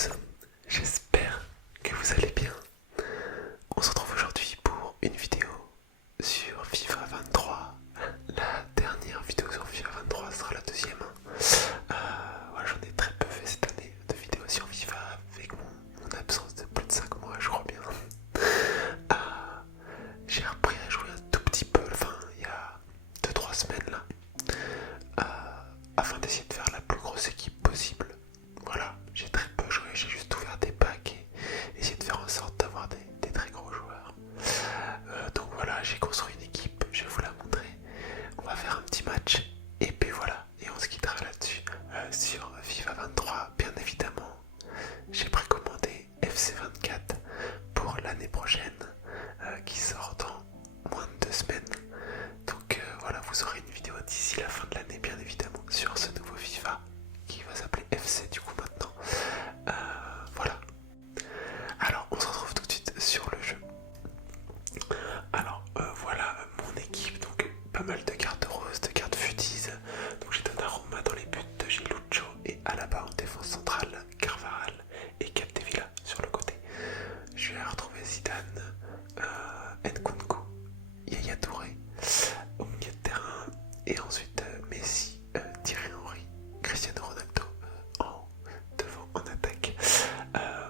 tous, j'espère que vous allez bien. On se retrouve aujourd'hui pour une vidéo sur FIFA 23. La dernière vidéo sur FIFA 23 sera la deuxième. Voilà, j'en ai très peu fait cette année de vidéos sur FIFA avec mon absence de plus de 5 mois, je crois bien. Euh, j'ai repris à jouer un tout petit peu, enfin il y a 2-3 semaines là, afin d'essayer de faire la plus grosse équipe possible. Voilà, j'ai très peu joué, j'ai juste ouvert des packs et essayé de faire en sorte d'avoir des très gros joueurs. Donc voilà, j'ai construit une équipe, je vais vous la montrer. On va faire un petit match et puis voilà, et on se quittera là-dessus. Sur FIFA 23, bien évidemment, j'ai précommandé FC 24 pour l'année prochaine qui sort dans moins de 2 semaines. Donc voilà, vous aurez une vidéo d'ici la fin de l'année, bien évidemment, sur ce nouveau FIFA qui va s'appeler FC du coup maintenant. Voilà. Alors, on se retrouve tout de suite sur le jeu. Alors, voilà mon équipe. Donc, pas mal de cartes roses, de cartes futises. Donc, j'ai Donnarumma dans les buts, de Giluccio et Alaba en défense centrale, Carvajal et Capdevila sur le côté. Je vais retrouver Zidane, Nkunku, Yaya Touré au milieu de terrain et ensuite Messi, Thierry Henry, Cristiano Ronaldo devant en attaque.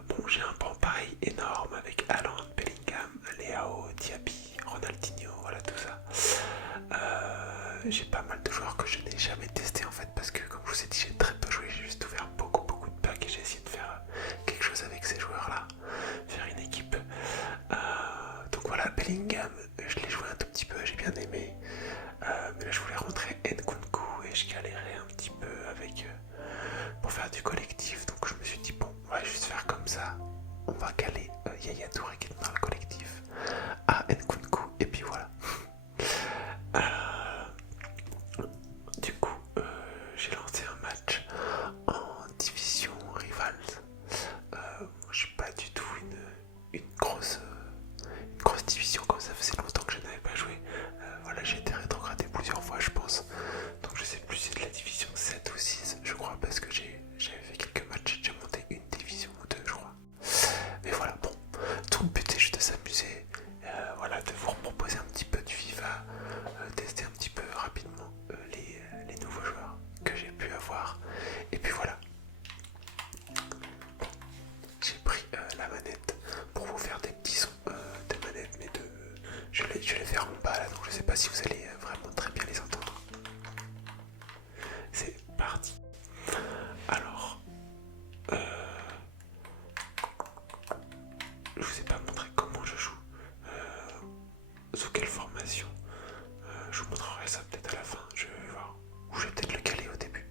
Bon, j'ai un banc pareil énorme avec Haaland, Bellingham, Leao, Diaby, Ronaldinho, voilà tout ça. J'ai pas mal de joueurs que je n'ai jamais testé en fait parce que comme je vous ai dit j'ai très peu joué, j'ai juste ouvert beaucoup de packs et j'ai essayé de faire quelque chose avec ces joueurs là, faire une équipe. Donc voilà, Bellingham, je l'ai joué un tout petit peu, j'ai bien aimé. Mais là je voulais rentrer Nkunku et je galérais un petit peu avec pour faire du collectif, donc je me suis dit bon, on va juste faire comme ça, on va caler Yaya Touré qui est dans le collectif à Nkunku et puis voilà. Du coup j'ai lancé un match en division rivale. Je suis pas du tout une grosse division comme ça, faisait longtemps que je n'avais pas joué. Voilà, j'ai été rétrogradé plusieurs fois je pense, donc je sais plus si c'est de la division 7 ou 6 je crois, parce que j'avais fait quelques matchs, j'ai déjà monté une division ou deux je crois. Mais voilà, bon, tout le but est juste de s'amuser, voilà, de vous proposer un petit peu du FIFA, tester un petit peu rapidement les nouveaux joueurs que j'ai pu avoir, et puis voilà. J'ai pris la manette pour vous faire des petits sons de manette, mais je vais les faire en bas là, donc je sais pas si vous allez vraiment très bien les entendre. C'est parti. Alors, je vous ai pas montré comment je joue, sous quelle formation. Je vous montrerai ça peut-être à la fin, je vais voir. Ou je vais peut-être le caler au début.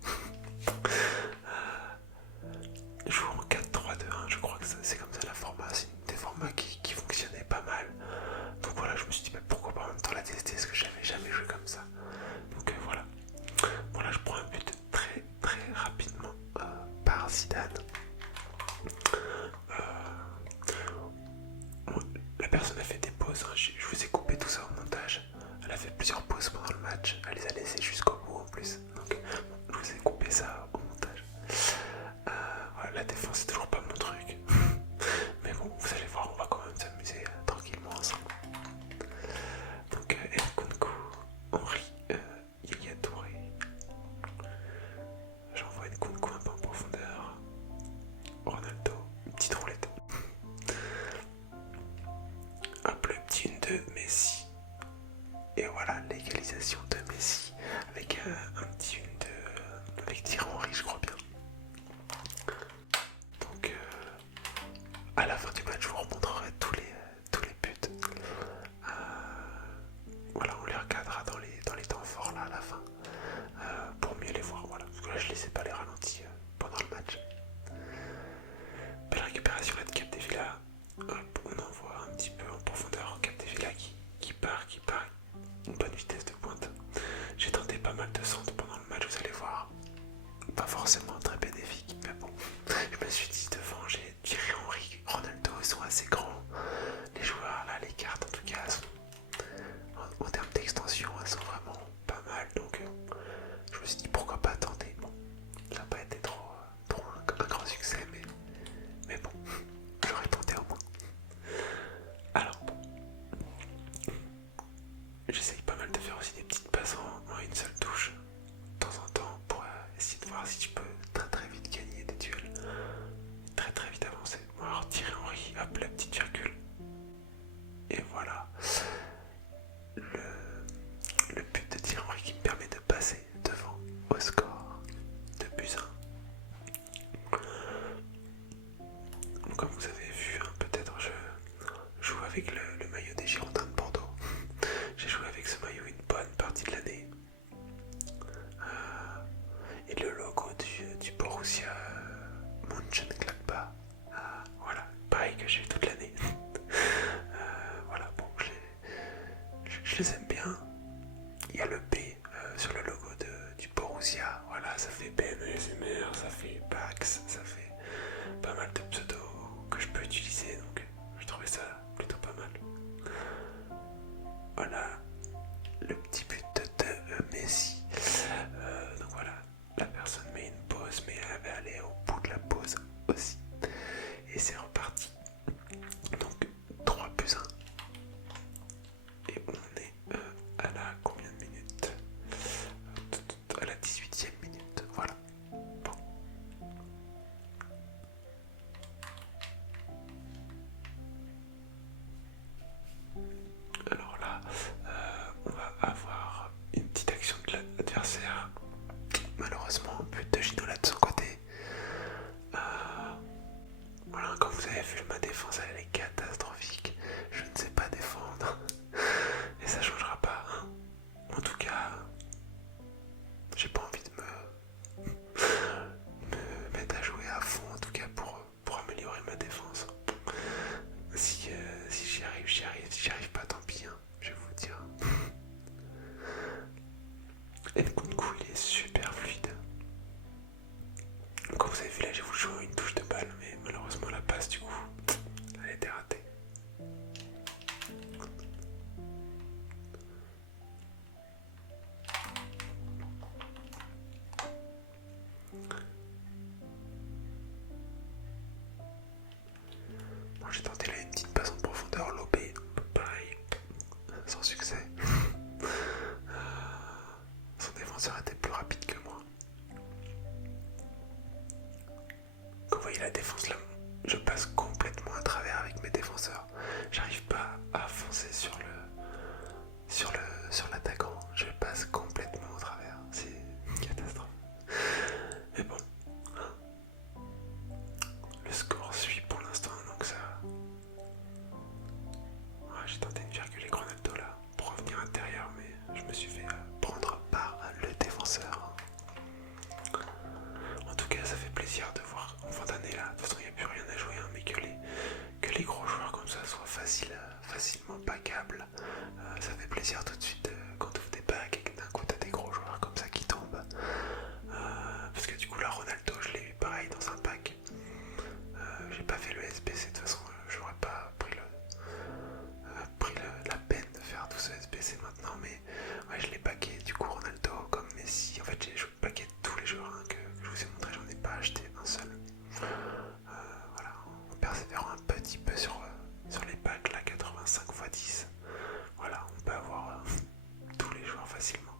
Je joue en 4-3-2-1, je crois que c'est comme ça la format, c'est une des formats qui fonctionnait pas mal. Donc voilà, je me suis dit bah, pourquoi pas en même temps la tester, parce que j'avais jamais joué comme ça. Donc voilà. Voilà, je prends un but très rapidement par Zidane. La personne a fait des pauses, hein. Je vous ai coupé tout ça au montage. Elle a fait plusieurs pauses pendant le match, elle les a laissées jusqu'au bout en plus. Donc je vous ai coupé ça au montage. Voilà, la défense c'est toujours pas mon truc. Mais bon, vous allez voir, on va quand même s'amuser tranquillement ensemble. Donc Nkunku, Henry, Yaya Touré. J'envoie Nkunku un peu en profondeur. Ronaldo, une petite roulette. Hop, le petit 1-2, Messi. Et voilà, l'égalisation de Messi avec un petit 1-2 avec Thierry Henry, je crois bien. Donc à la fin du match, je vous remontrerai tous les buts. Voilà, on les regardera dans les temps forts là à la fin pour mieux les voir. Voilà, parce que là je laissais pas les ralentis pendant le match. Belle récupération là de Capdevila. Hop, on envoie un petit peu en profondeur Capdevila qui part, une bonne vitesse de pointe. J'ai tenté pas mal de centres pendant le match, vous allez voir. Pas forcément très bénéfique, mais bon. Je me suis dit devant, j'ai Thierry Henry, Ronaldo, ils sont assez grands. Les joueurs là, les cartes en tout cas, en termes d'extension, elles sont vraiment pas mal. Donc je me suis dit pourquoi pas tenter. Bon, ça n'a pas été trop un grand succès, comme vous avez vu, hein, peut-être je joue avec le maillot des Girondins de Bordeaux. J'ai joué avec ce maillot une bonne partie de l'année. Et le logo du Borussia Mönchengladbach. Voilà, pareil que j'ai eu toute l'année. Voilà, bon, je les aime bien. Il y a le B sur le logo du Borussia. Voilà, ça fait BMSMR, ça fait Pax, ça fait pas mal de pseudos que je peux utiliser. Donc je trouvais ça plutôt pas mal. Voilà, le petit but de Messi. Donc voilà, la personne met une pause, mais elle va aller au bout de la pause aussi. Et c'est reparti. Donc 3+1. Et on est à la combien de minutes? À la 18e minute. Voilà. Bon. Alors là, on va avoir une petite action de l'adversaire. Malheureusement, but de Ginola de son côté. Voilà, comme vous avez vu, ma défense elle est catastrophique. Je ne sais pas défendre. Et ça changera pas. Hein. En tout cas, j'ai pas envie de me mettre à jouer à fond, en tout cas pour améliorer ma défense. Si j'y arrive, j'y arrive. Si j'y arrive pas, tant pis, hein, je vais vous dire. Et le coup de coup, il est super fluide. Comme vous avez vu là, j'ai voulu jouer une touche de balle, mais malheureusement la passe du coup, elle était ratée. Bon, j'ai tenté là une petite passe en profondeur, lobée, pareil, sans succès. Son défenseur était plus rapide que moi. Comme vous voyez la défense là, je passe complètement à travers avec mes défenseurs. J'arrive pas à foncer sur l'attaquant. Je passe complètement au travers. C'est une catastrophe. Mais bon, le score suit pour l'instant, donc ça. J'ai tenté de virguler Ronaldo là pour revenir intérieur, mais je me suis fait prendre par le défenseur. En tout cas, ça fait plaisir de voir en fin d'année là. De toute façon, il n'y a plus rien à jouer, hein, mais que les gros joueurs comme ça soient facilement packables. Ça fait plaisir tout de suite quand tu ouvres des packs et que d'un coup tu as des gros joueurs comme ça qui tombent. Parce que du coup, là, Ronaldo, je l'ai eu pareil dans un pack. J'ai pas fait le SBC, de toute façon, j'aurais pas pris la peine de faire tout ce SBC maintenant, mais ouais, je l'ai packé. Du coup, Ronaldo comme Messi, en fait, j'ai packé tous les joueurs hein, que je vous ai montré, j'en ai pas acheté un seul. Voilà, en persévérant un petit peu sur les packs, là, 85x10. Voilà, on peut avoir tous les joueurs facilement.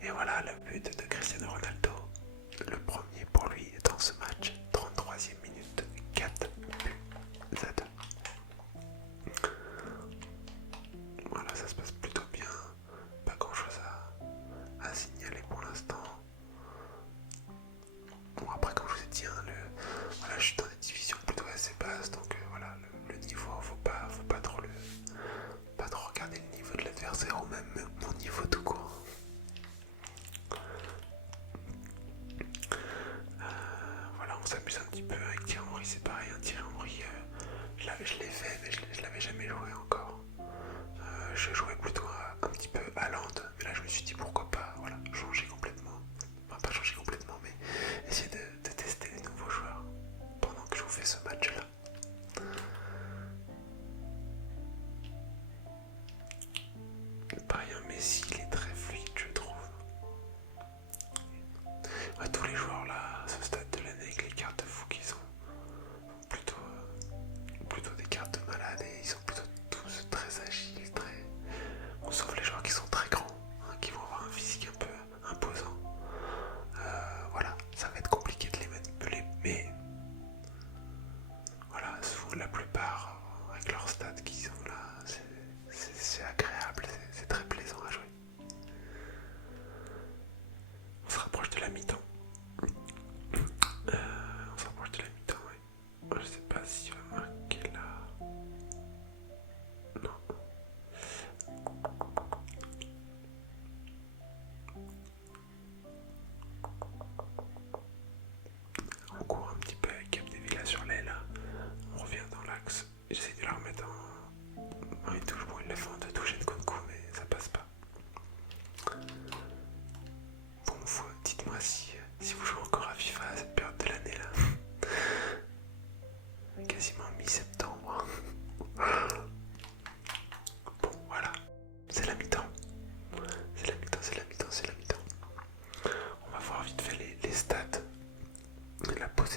Et voilà le but de Cristiano Ronaldo. Le premier pour lui dans ce match, 33e minute, 4 buts à 2. Voilà, ça se passe plutôt bien. Pas grand chose à signaler pour l'instant. Bon, après, comme je vous ai dit, hein, voilà, je suis dans des divisions plutôt assez basses, donc voilà, le niveau, faut pas trop regarder le niveau de l'adversaire ou même mon niveau tout court. Voilà, on s'amuse un petit peu avec Thierry Henry, c'est pareil, hein, Thierry Henry, je l'ai fait, mais je l'avais jamais joué encore. Je jouais plutôt un petit peu à Land, mais là je me suis dit pourquoi pas, voilà, changer complètement. Enfin, pas changer complètement, mais essayer de tester les nouveaux joueurs pendant que je vous fais ce match-là. Pareil, un Messi, il est très fluide, je trouve. Ouais, tous les joueurs là, à ce stade de l'année, avec les cartes de fou qu'ils ont, plutôt des cartes de malades et ils sont plutôt tous très agiles, sauf les joueurs qui sont très grands, hein, qui vont avoir un physique un peu imposant.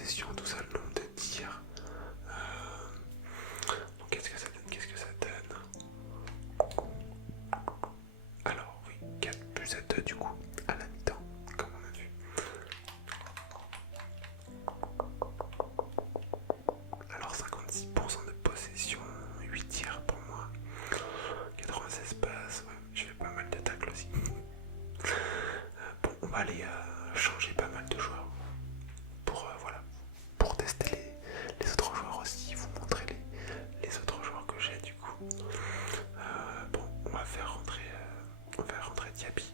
possession, tout ça, le nombre de tirs. Donc qu'est-ce que ça donne? Qu'est-ce que ça donne? Alors oui, 4-2 du coup, à la mi-temps, comme on a vu. Alors 56% de possession, 8 tirs pour moi, 96 passes, ouais, je fais pas mal de tacles aussi. Bon, on va aller changer pas mal de joueurs pour, voilà, pour tester les autres joueurs aussi, vous montrer les autres joueurs que j'ai du coup. Bon, on va faire rentrer Diaby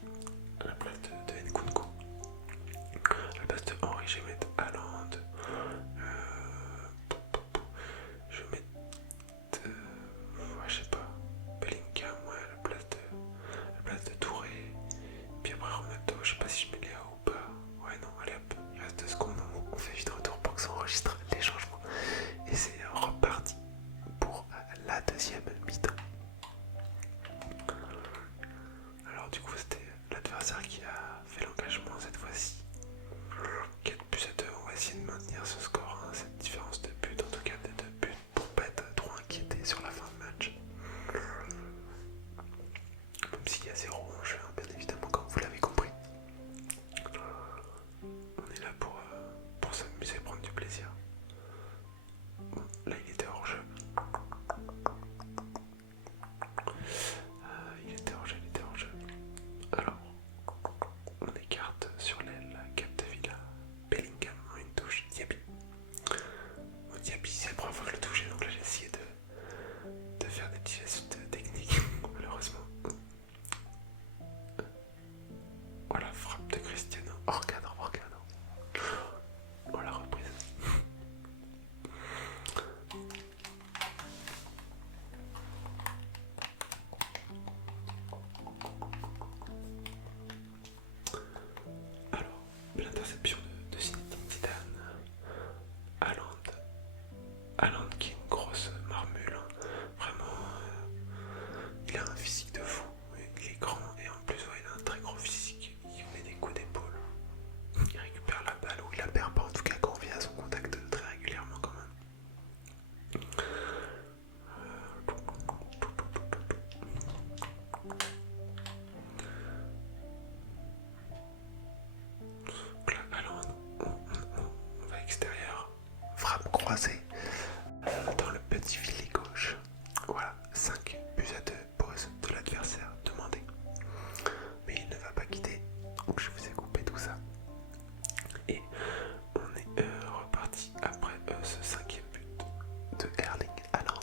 à la place de Nkunku. À la place de Henry, je vais mettre Haaland. Je vais mettre, ouais, je sais pas, Bellingham, ouais, à la place de Touré. Puis après Ronaldo, je sais pas si je mets Léa ou pas. Ouais, non, allez hop, il reste 2 secondes, on fait vite retour pour que ça enregistre les changements. Et c'est reparti pour la deuxième mi-temps. Alors du coup c'était l'adversaire qui a fait l'engagement cette fois-ci. 4-2, on va essayer de maintenir ce score, hein, cette différence de but, en tout cas de 2 buts, pour pas être trop inquiété sur la fin de match. Même s'il y a 0 en jeu, hein, bien évidemment, comme vous l'avez compris. On est là pour s'amuser, prendre du plaisir. Bon, là il était hors jeu. Il était hors jeu. Alors, on écarte sur l'aile Capdevila, Bellingham en une touche, Diaby. Bon, Diaby, c'est la première fois que je le touchais, donc là j'ai essayé de faire des petits gestes techniques, malheureusement. Voilà, frappe de Cristiano, hors cadre. Voilà, reprise. Alors, l'interception de Zinedine Zidane. Haaland qui est une grosse marmule, hein. Vraiment, il a un physique de fou, il est grand et en plus ouais, il a un très gros physique, il met des coups d'épaule, il récupère la balle ou il la perd pas, en tout cas quand on vient à son contact très régulièrement quand même. Donc là, Haaland, on va extérieur, frappe croisée dans le petit filet gauche. Voilà, 5-2, pause de l'adversaire demandé. Mais il ne va pas quitter, donc je vous ai coupé tout ça. Et on est reparti après ce 5e but de Erling Haaland.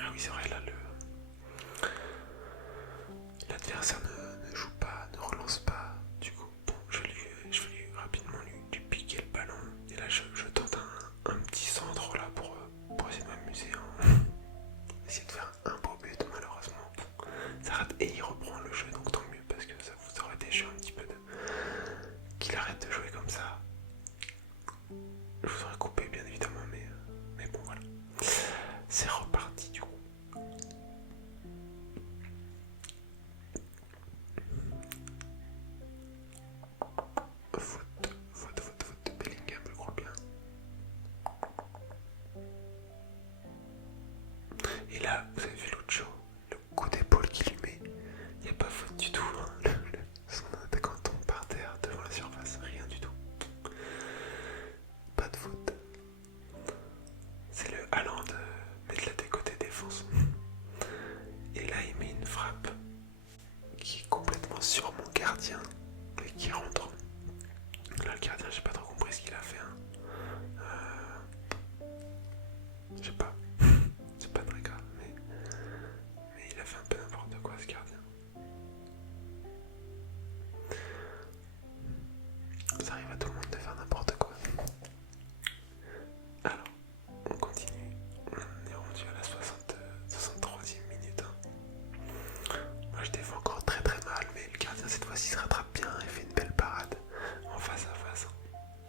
Ah oui, c'est vrai, là, l'adversaire ne joue pas, ne relance pas. Du coup, bon, je vais rapidement lui piquer le ballon. Et là, je tente un petit centre là pour essayer de m'amuser. Hein. Essayer de faire un beau but, malheureusement. Ça rate et il reprend le jeu, donc tant mieux, parce que ça vous aurait déçu un petit peu qu'il arrête de jouer comme ça. Je vous aurais coupé, bien évidemment, mais bon, voilà. C'est reparti, du coup. Faute de Bellingham, je crois bien. Et là, vous avez vu Lucho, le coup d'épaule qu'il lui met, il n'y a pas faute du tout. Hein. Son attaquant tombe par terre devant la surface, rien du tout. Pas de faute. C'est le Haaland, mais de la côté défense. Et là, il met une frappe qui est complètement sur mon gardien et qui rentre. Là, le gardien, j'ai pas trop compris ce qu'il a fait. Hein. Je sais pas. C'est pas très grave, mais il a fait un peu n'importe quoi, ce gardien. Ça arrive à tout le monde de faire n'importe quoi. Alors, on continue. On est rendu à la 63e minute. Hein. Moi, je défends encore très mal, mais le gardien, cette fois-ci, se rattrape bien et fait une belle parade en face à face.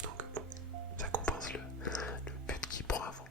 Donc, bon, ça compense le but qu'il prend avant.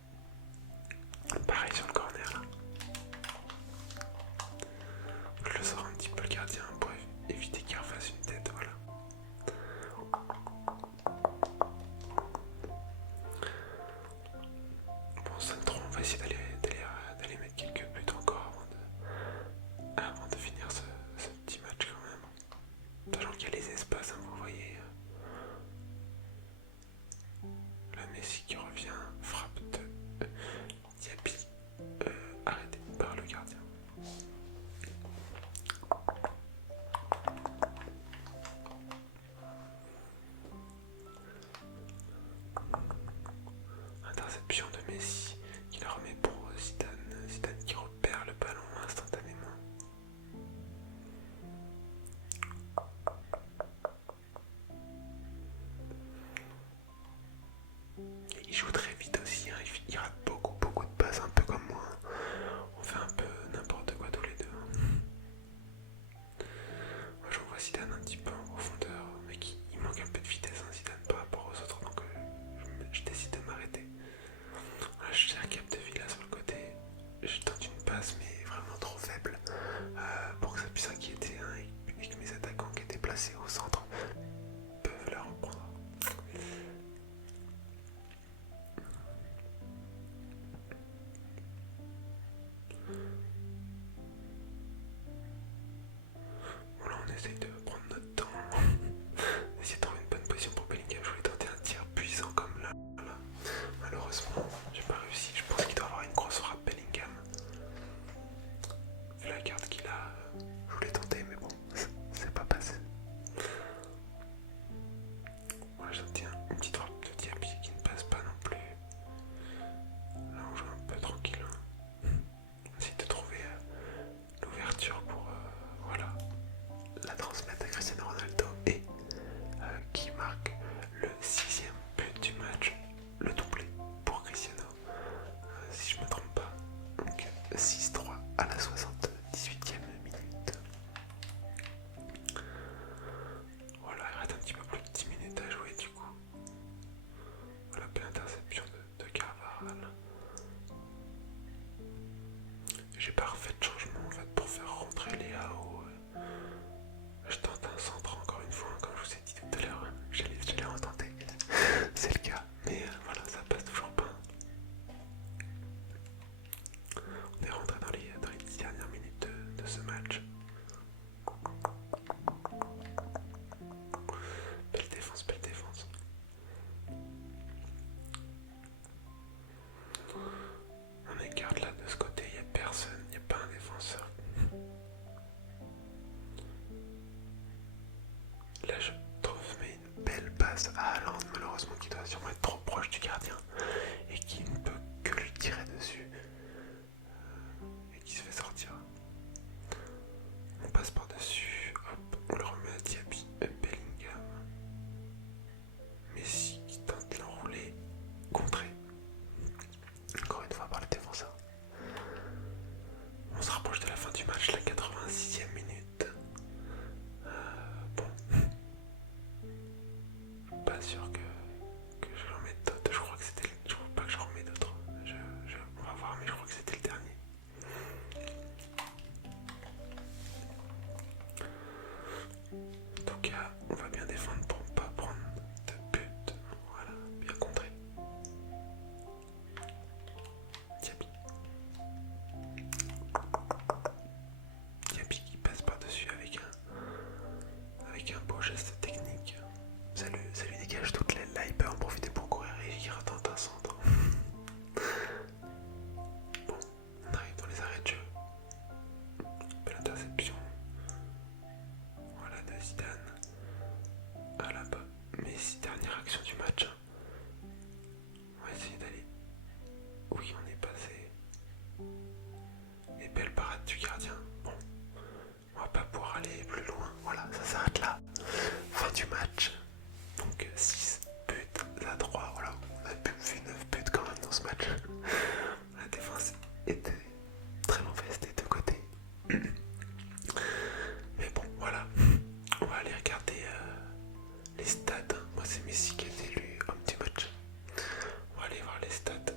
j'ai senti une petite frappe de Diaby qui ne passe pas non plus. Là on joue un peu tranquille. On essaie de trouver l'ouverture pour voilà, la transmettre à Cristiano Ronaldo et qui marque le 6e but du match, le doublé pour Cristiano, si je me trompe pas. Donc 6-3 à la 78e minute. Voilà, il reste un petit peu plus de 10 minutes à jouer du coup. Voilà, belle interception de Carvajal. J'ai pas refait de changement en fait pour faire rentrer Léao. Je tente un centre encore une fois, comme je vous ai dit tout à l'heure. J'allais retenter, c'est le cas, mais voilà, ça passe toujours pas. On est rentré dans les 10 dernières minutes de ce match. Belle défense, belle défense. On écarte là de ce côté, il n'y a personne, il n'y a pas un défenseur. Là je trouve mais une belle passe à Haaland, malheureusement qui doit sûrement être trop proche du gardien et qui ne peut que lui tirer dessus et qui se fait sortir. On passe par dessus, hop, on le remet à Diaby, Bellingham. Messi qui tente l'enrouler, contré. Encore une fois par le défenseur. On se rapproche de la fin du match, la 86e minute. Bon. Pas sûr que je en mette d'autres. Je crois que c'était. Je crois pas que je remets d'autres. On va voir, mais je crois que c'était le dernier. En tout cas, on va bien défendre pour pas prendre de but. Voilà, bien contré. Diaby. Diaby qui passe par-dessus avec un beau geste technique. Ça lui dégage toute l'aile. Là, il peut en profiter pour courir et il retente un centre. Bon, on arrive dans les arrêts de jeu. Belle interception. Voilà, de Zidane. Ah là-bas. Messi, dernière action du match. On va essayer d'aller. Oui, on est passé. Et belle parade du gardien. Bon, on va pas pouvoir aller plus loin. Voilà, ça s'arrête là. Fin du match. Donc 6 buts à 3. Voilà, on a vu 9 buts quand même dans ce match. La défense était très mauvaise des deux côtés. Mais bon, voilà. On va aller regarder les stats. Moi, c'est Messi qui est élu homme du match. On va aller voir les stats.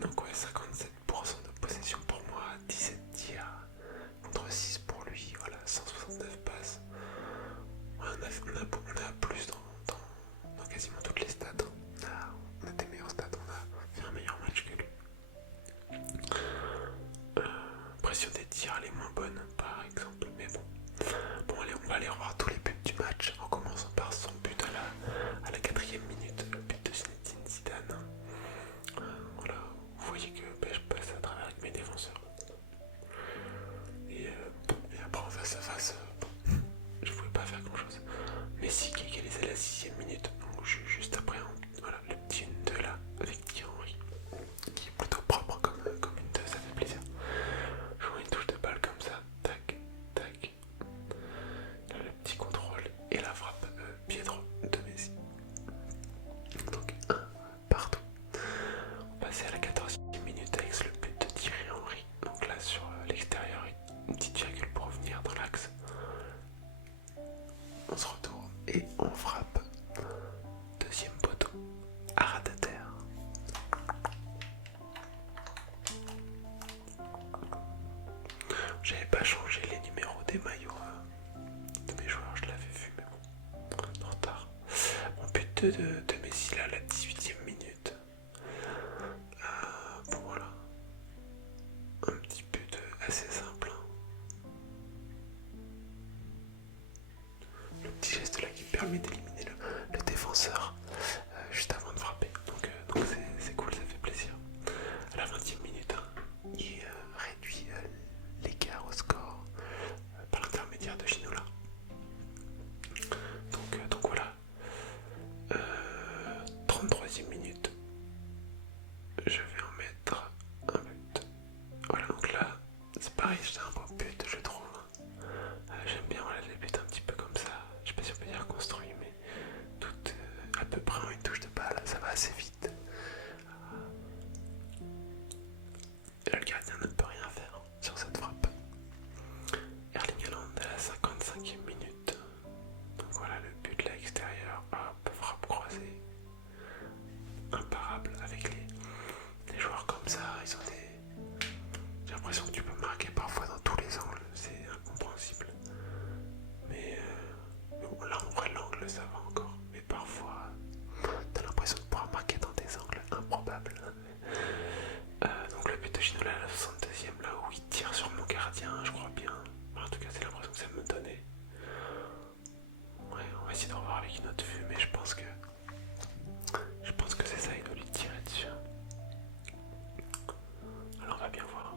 Donc, ouais, 57% de possession pour moi, 17 tirs contre 6 pour lui. Voilà, 169 passes. Ouais, on a plus dans quasiment toutes les stats. On a des meilleurs stats. On a fait un meilleur match que lui. Pression des tirs, elle est moins bonne, par exemple. Mais bon. Bon, allez, on va aller revoir tous les buts du match, en commençant par son but à la 4e minute, le but de Zinedine Zidane. Voilà, vous voyez que je passe à travers avec mes défenseurs. Et après en face à face, je pouvais pas faire grand chose. Messi qui égalisait à la 6e minute, donc juste après, voilà, le petit 1-2 là, avec Thierry Henry, qui est plutôt propre comme une 2, ça fait plaisir. Jouer une touche de balle comme ça, tac, tac. Là, le petit contrôle et la frappe pied droit de Messi. Donc 1 partout. On passait à la 14e minute avec le but de Thierry Henry. Donc là sur l'extérieur, une petite virgule pour revenir dans l'axe. On se retourne et on frappe. Deuxième poteau à ras de terre. J'avais pas changé les numéros des maillots de mes joueurs, je l'avais vu, mais bon, trop tard. Mon but de Messi là, à la 18e minute. Bon voilà, un petit but assez simple. Le petit geste là qui permet d'éliminer le défenseur juste avant de frapper. Donc c'est cool, ça fait plaisir. À la 20e minute, il réduit l'écart au score par l'intermédiaire de Ginola. Donc voilà, l'impression que tu peux marquer parfois dans tous les angles, c'est incompréhensible. Mais bon, là en vrai l'angle ça va encore, mais parfois t'as l'impression de pouvoir marquer dans des angles improbables. Donc le but de Ginola à la 62e, là où il tire sur mon gardien, je crois bien. En tout cas c'est l'impression que ça me donnait. Ouais, on va essayer de revoir avec une autre vue, mais je pense que c'est ça, il doit lui tirer dessus. Alors on va bien voir.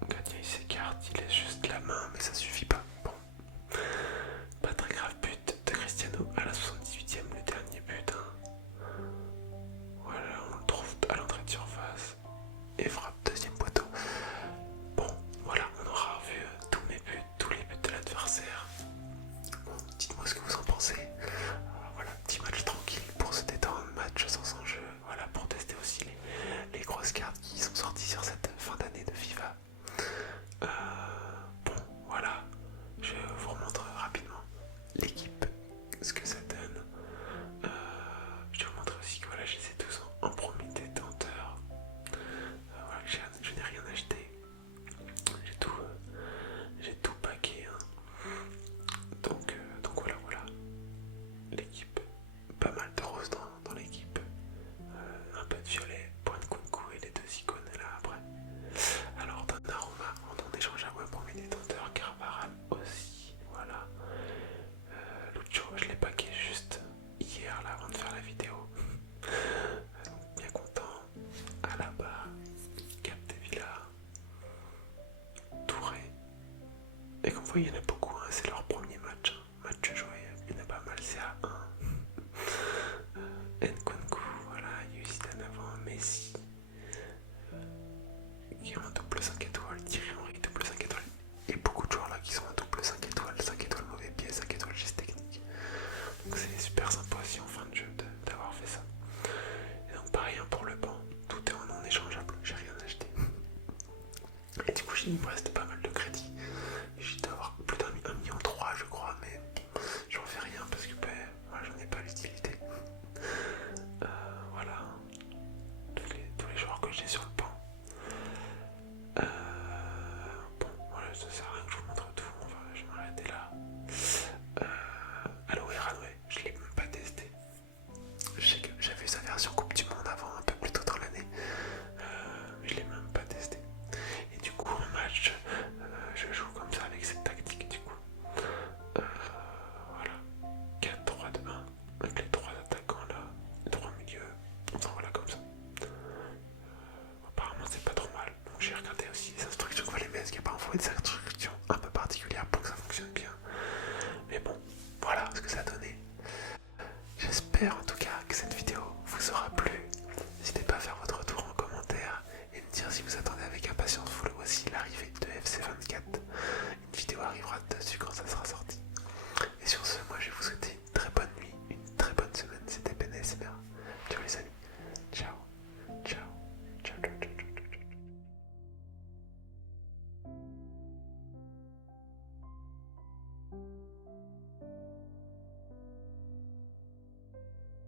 Le gardien il s'écarte, il laisse juste la main, mais ça suffit pas. Bon, pas très grave, but de Cristiano à la 78e, le dernier but. Hein. Voilà, on le trouve à l'entrée de surface et frappe deuxième poteau. Bon, voilà, on aura vu tous mes buts, tous les buts de l'adversaire. Bon, dites-moi ce que vous en pensez. Voilà, petit match tranquille pour se détendre, match sans enjeu. Voilà, pour tester aussi les grosses cartes qui sont sorties sur cette fin d'année de FIFA. Bon, voilà, je vous remontre rapidement l'équipe, ce que ça donne. Je vais vous montrer aussi que voilà, je les ai tous en premier détenteur. Voilà, je n'ai rien acheté. J'ai tout paqué. Hein. Donc voilà. L'équipe, pas mal de roses dans l'équipe. Un peu de violet pour Nkunku et les deux icônes là après. Alors Donnarumma en non échangeable pour mes détenteurs, Carvajal aussi, voilà. Lucho, je l'ai paqué juste hier là avant de faire la vidéo. Bien content. Alaba, Capdevila, Touré. Et comme vous voyez, il y en a beaucoup, hein, c'est leur premier match. Hein. Match joué, il y en a pas mal, c'est à 1. Nkunku, voilà, il y a eu Zidane avant, Messi. Qui ont un double 5 étoiles, Thierry Henry, double 5 étoiles. Il y a beaucoup de joueurs là qui sont un double 5 étoiles, 5 étoiles mauvais pied, 5 étoiles geste technique. Donc c'est super sympa aussi en fin de jeu d'avoir fait ça. Et donc pareil hein, pour le banc, tout est en non échangeable, j'ai rien acheté. Et du coup il me reste pas mal de crédit. J'ai dû avoir plus d'1,3 million je crois, mais j'en fais rien parce que ben, moi j'en ai pas l'utilité. Voilà, tous les joueurs que j'ai sur le banc. Bon, voilà, ça sert à rien que je vous montre tout, je vais m'arrêter là. Aloe Ranoué, je l'ai même pas testé. Je sais que j'avais sa version Coupe du Monde avant, un peu plus tôt dans l'année, mais je l'ai même pas testé. Et du coup, en match, je joue comme ça avec cette tactique du coup. Voilà, 4-3-2-1, avec les 3 attaquants là, les 3 milieux, enfin voilà comme ça. Apparemment c'est pas trop mal, donc j'ai regardé aussi les instructions que fallait mettre, parce qu'il n'y a parfois des instructions un peu particulières pour que ça fonctionne bien. Mais bon, voilà ce que ça donnait. J'espère en tout cas que cette vidéo vous aura plu. N'hésitez pas à faire votre retour en commentaire et me dire si vous attendez avec impatience vous aussi l'arrivée de FC24. Une vidéo arrivera dessus quand ça sera sorti. Et sur ce, moi je vais vous souhaiter une très bonne nuit, une très bonne semaine. C'était PNSMR. Ciao les amis. Ciao. Ciao. Ciao. Ciao. Ciao.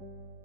Ciao.